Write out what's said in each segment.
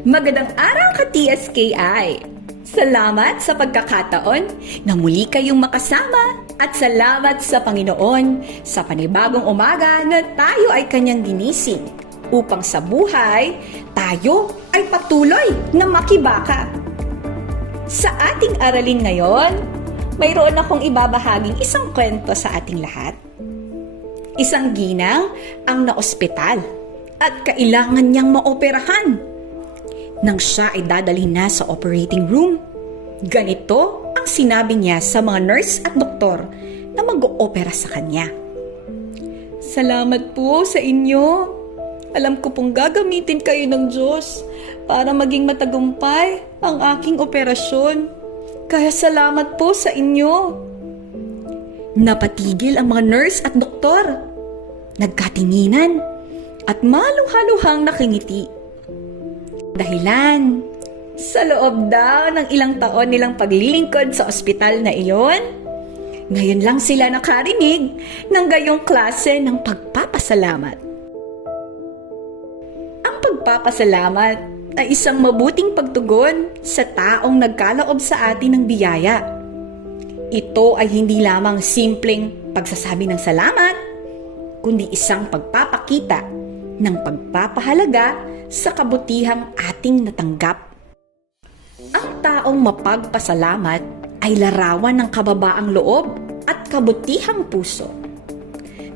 Magandang araw ka TSKI! Salamat sa pagkakataon na muli kayong makasama at salamat sa Panginoon sa panibagong umaga na tayo ay kanyang ginising upang sa buhay tayo ay patuloy na makibaka. Sa ating aralin ngayon, mayroon akong ibabahaging isang kwento sa ating lahat. Isang ginang ang naospital at kailangan niyang maoperahan. Nang siya ay dadalhin na sa operating room, ganito ang sinabi niya sa mga nurse at doktor na mag-oopera sa kanya. Salamat po sa inyo. Alam ko pong gagamitin kayo ng Diyos para maging matagumpay ang aking operasyon. Kaya salamat po sa inyo. Napatigil ang mga nurse at doktor. Nagkatinginan at maluhaluhang nakingiti. Dahilan, sa loob daw ng ilang taon nilang paglilingkod sa ospital na iyon, ngayon lang sila nakarinig ng gayong klase ng pagpapasalamat. Ang pagpapasalamat ay isang mabuting pagtugon sa taong nagkaloob sa atin ng biyaya. Ito ay hindi lamang simpleng pagsasabi ng salamat, kundi isang pagpapakita ng pagpapahalaga sa kabutihang ating natanggap. Ang taong mapagpasalamat ay larawan ng kababaang loob at kabutihang puso.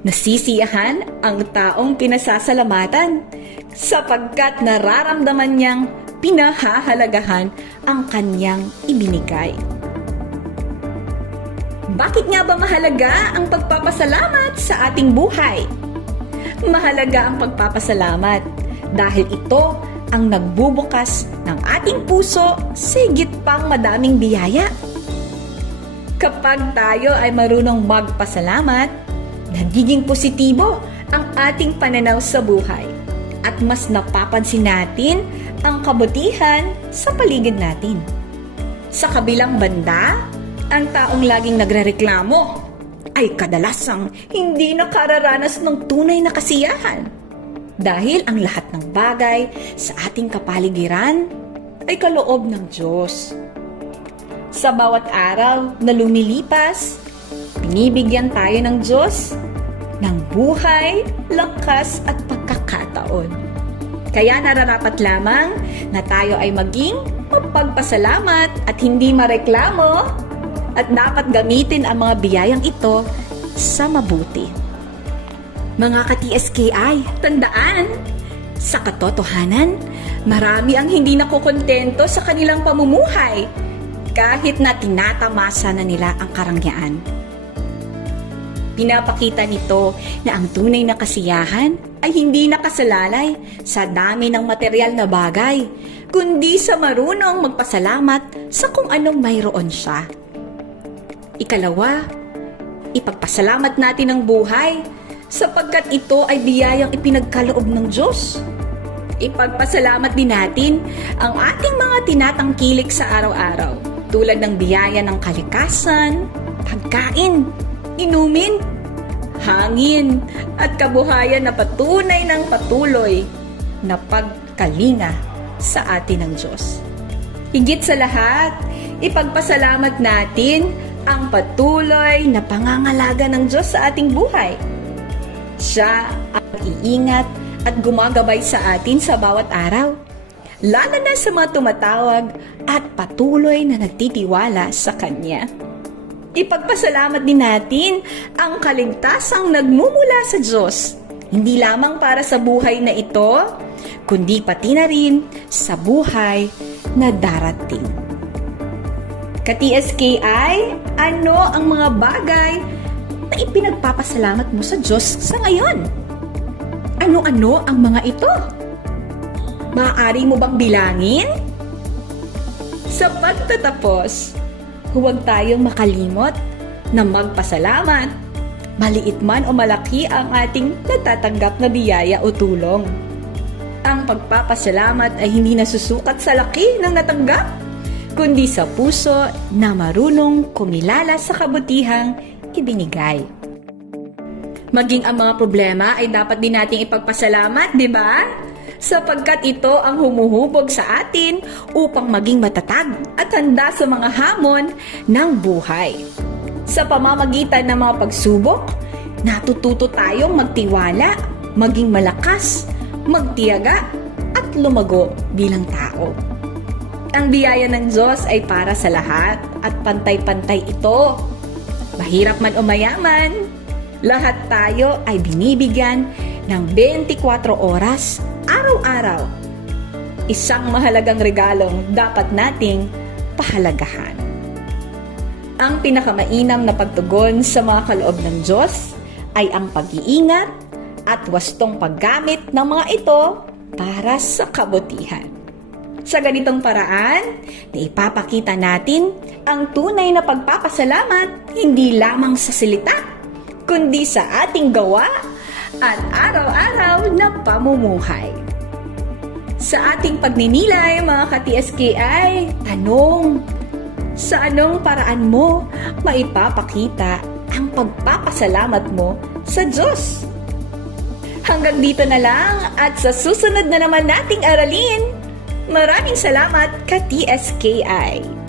Nasisiyahan ang taong pinasasalamatan sapagkat nararamdaman niyang pinahahalagahan ang kanyang ibinigay. Bakit nga ba mahalaga ang pagpapasalamat sa ating buhay? Mahalaga ang pagpapasalamat dahil ito ang nagbubukas ng ating puso sa higit pang madaming biyaya. Kapag tayo ay marunong magpasalamat, nagiging positibo ang ating pananaw sa buhay at mas napapansin natin ang kabutihan sa paligid natin. Sa kabilang banda, ang taong laging nagrereklamo ay kadalasang hindi nakararanas ng tunay na kasiyahan. Dahil ang lahat ng bagay sa ating kapaligiran ay kaloob ng Diyos. Sa bawat araw na lumilipas, binibigyan tayo ng Diyos ng buhay, lakas at pagkakataon. Kaya nararapat lamang na tayo ay maging mapagpasalamat at hindi mareklamo at dapat gamitin ang mga biyayang ito sa mabuti. Mga ka-TSKI, tandaan, sa katotohanan, marami ang hindi nakukontento sa kanilang pamumuhay kahit na tinatamasa na nila ang karangyaan. Pinapakita nito na ang tunay na kasiyahan ay hindi nakasalalay sa dami ng material na bagay, kundi sa marunong magpasalamat sa kung anong mayroon siya. Ikalawa, ipagpasalamat natin ang buhay sapagkat ito ay biyayang ipinagkaloob ng Diyos. Ipagpasalamat din natin ang ating mga tinatangkilik sa araw-araw tulad ng biyaya ng kalikasan, pagkain, inumin, hangin at kabuhayan na patunay ng patuloy na pagkalinga sa atin ng Diyos. Higit sa lahat, ipagpasalamat natin ang patuloy na pangangalaga ng Diyos sa ating buhay. Siya ang iingat at gumagabay sa atin sa bawat araw, lalo na sa mga tumatawag at patuloy na nagtitiwala sa Kanya. Ipagpasalamat din natin ang kaligtasang nagmumula sa Diyos, hindi lamang para sa buhay na ito, kundi pati na rin sa buhay na darating. Ka-TSKI, ano ang mga bagay na ipinagpapasalamat mo sa Diyos sa ngayon? Ano-ano ang mga ito? Maaari mo bang bilangin? Sa pagtatapos, huwag tayong makalimot na magpasalamat. Maliit man o malaki ang ating natatanggap na biyaya o tulong. Ang pagpapasalamat ay hindi nasusukat sa laki ng natanggap, kundi sa puso na marunong kumilala sa kabutihang ibinigay. Maging ang mga problema ay dapat din nating ipagpasalamat, di ba? sapagkat ito ang humuhubog sa atin upang maging matatag at handa sa mga hamon ng buhay. Sa pamamagitan ng mga pagsubok, natututo tayong magtiwala, maging malakas, magtiyaga, at lumago bilang tao. Ang biyaya ng Diyos ay para sa lahat at pantay-pantay ito. Mahirap man o mayaman, lahat tayo ay binibigyan ng 24 oras araw-araw. Isang mahalagang regalong dapat nating pahalagahan. Ang pinakamainam na pagtugon sa mga kaloob ng Diyos ay ang pag-iingat at wastong paggamit ng mga ito para sa kabutihan. Sa ganitong paraan, naipapakita natin ang tunay na pagpapasalamat hindi lamang sa salita, kundi sa ating gawa at araw-araw na pamumuhay. Sa ating pagninilay, mga ka-TSKI, tanong, sa anong paraan mo maipapakita ang pagpapasalamat mo sa Diyos? Hanggang dito na lang at sa susunod na naman nating aralin. Maraming salamat, ka-TSKI!